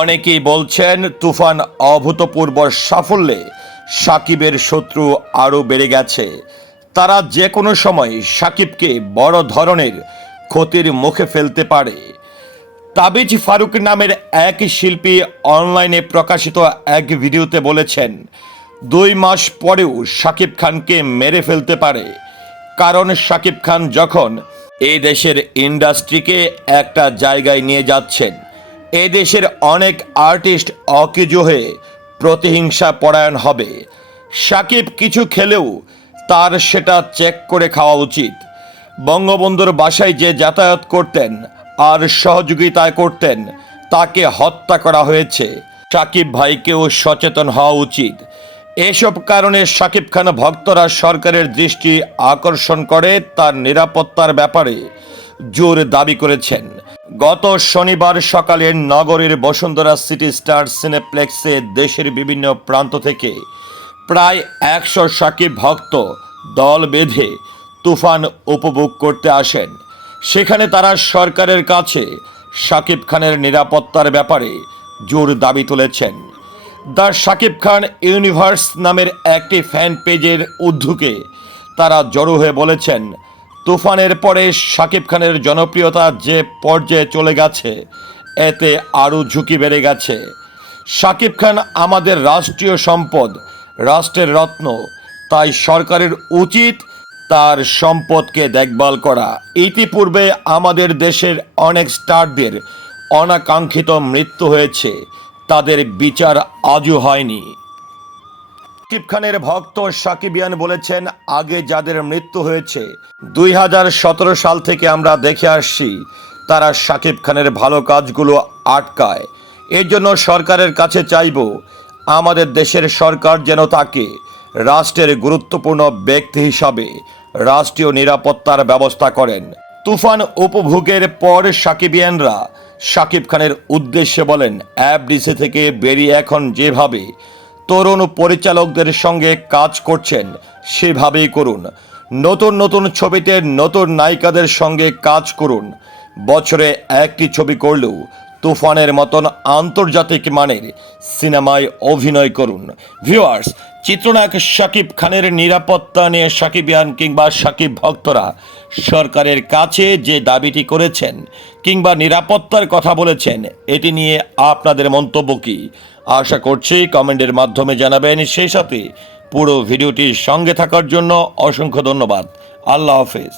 অনেকেই বলছেন তুফান অভূতপূর্ব সাফল্যে সাকিবের শত্রু আরও বেড়ে গেছে। তারা যে কোনো সময় সাকিবকে বড় ধরনের ক্ষতির মুখে ফেলতে পারে। তাবিজ ফারুক নামের এক শিল্পী অনলাইনে প্রকাশিত এক ভিডিওতে বলেছেন, দুই মাস পরেও সাকিব খানকে মেরে ফেলতে পারে। কারণ শাকিব খান যখন এই দেশের ইন্ডাস্ট্রিকে একটা জায়গায় নিয়ে যাচ্ছেন এই দেশের অনেক আর্টিস্ট অকিজু হয়ে প্রতিহিংসা পরায়ণ হবে। সাকিব কিছু খেলেও তার সেটা চেক করে খাওয়া উচিত। বঙ্গবন্ধুর বাসায় যে যাতায়াত করতেন আর সহযোগিতায় করতেন, তাকে হত্যা করা হয়েছে। সাকিব ভাইকেও সচেতন হওয়া উচিত। এসব কারণে সাকিব খান ভক্তরা সরকারের দৃষ্টি আকর্ষণ করে তার নিরাপত্তার ব্যাপারে জোর দাবি করেছেন। গত শনিবার সকালে নগরীর বসুন্ধরা সিটি স্টার সিনেপ্লেক্সে দেশের বিভিন্ন প্রান্ত থেকে প্রায় একশো সাকিব ভক্ত দল বেঁধে তুফান উপভোগ করতে আসেন। সেখানে তারা সরকারের কাছে সাকিব খানের নিরাপত্তার ব্যাপারে জোর দাবি তুলেছেন। দ্য সাকিব খান ইউনিভার্স নামের একটি ফ্যান পেজের উদ্যোগে তারা জড়ো হয়ে বলেছেন তুফানের পরে সাকিব খানের জনপ্রিয়তা যে পর্যায়ে চলে গেছে, এতে আরও ঝুঁকি বেড়ে গেছে। সাকিব খান আমাদের রাষ্ট্রীয় সম্পদ, রাষ্ট্রের রত্ন, তাই সরকারের উচিত তার সম্পদকে দেখভাল করা। ইতিপূর্বে আমাদের দেশের অনেক স্টারদের অনাকাঙ্ক্ষিত মৃত্যু হয়েছে, তাদের বিচার আজও হয়নি। সাকিব খানের ভক্ত সাকিবিয়ান বলেছেন, আগে যাদের মৃত্যু হয়েছে, দুই হাজার সতেরো সাল থেকে আমরা দেখে আসছি, তারা সাকিব খানের ভালো কাজগুলো আটকায়। এর জন্য সরকারের কাছে চাইব, আমাদের দেশের সরকার যেন তাকে রাষ্ট্রের গুরুত্বপূর্ণ ব্যক্তি হিসাবে রাষ্ট্রীয় নিরাপত্তার ব্যবস্থা করেন। তুফান উপভোগের পর সাকিবিয়ানরা সাকিব খানের উদ্দেশ্যে বলেন অ্যাপডিসি থেকে বেরিয়ে এখন যেভাবে তরুণ পরিচালকদের সঙ্গে কাজ করছেন। সেভাবেই করুন। নতুন নতুন ছবিতে নতুন নায়িকাদের সঙ্গে কাজ করুন। বছরে একটি ছবি করলেও তুফানের মতন আন্তর্জাতিক মানের সিনেমায় অভিনয় করুন। ভিউয়ার্স চিত্রনায়ক শাকিব খানের নিরাপত্তা নিয়ে সাকিবিয়ান কিংবা সাকিব ভক্তরা সরকারের কাছে যে দাবিটি করেছেন কিংবা নিরাপত্তার কথা বলেছেন, এটি নিয়ে আপনাদের মন্তব্য কি? আশা করছি কমেন্টের মাধ্যমে জানাবেন। সেই সাথে পুরো ভিডিওটির সঙ্গে থাকার জন্য অসংখ্য ধন্যবাদ। আল্লাহ হাফেজ।